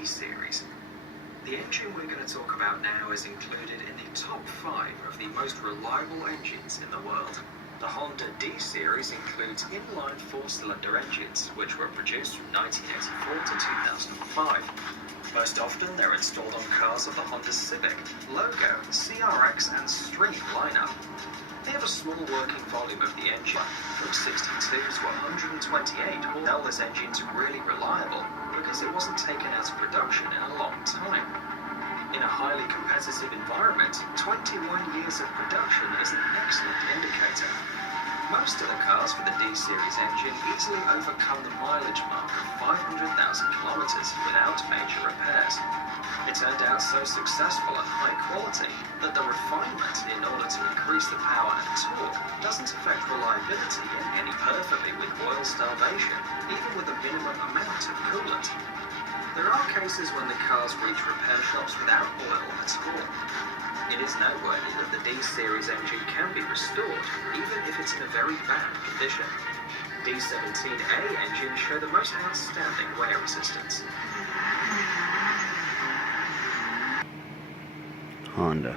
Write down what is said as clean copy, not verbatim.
D-Series. The engine we're going to talk about now is included in the top 5 of the most reliable engines in the world. The Honda D-Series includes inline 4-cylinder engines, which were produced from 1984 to 2005. Most often, they're installed on cars of the Honda Civic, Logo, CRX and Stream lineup. They have a small working volume of the engine, from 62 to 128. Well, this engine's really reliable because it wasn't taken out of production in a long time. In a highly competitive environment, 21 years of production is an excellent indicator. Most of the cars for the D-Series engine easily overcome the mileage mark of 500,000 kilometers without major repairs. It turned out so successful and high quality that the refinement in order to increase the power and torque doesn't affect reliability any perfectly with oil starvation, even with a minimum amount of coolant. There are cases when the cars reach repair shops without oil at all. It is noteworthy that the D-Series engine can be restored, even if it's in a very bad condition. D17A engines show the most outstanding wear resistance. Honda.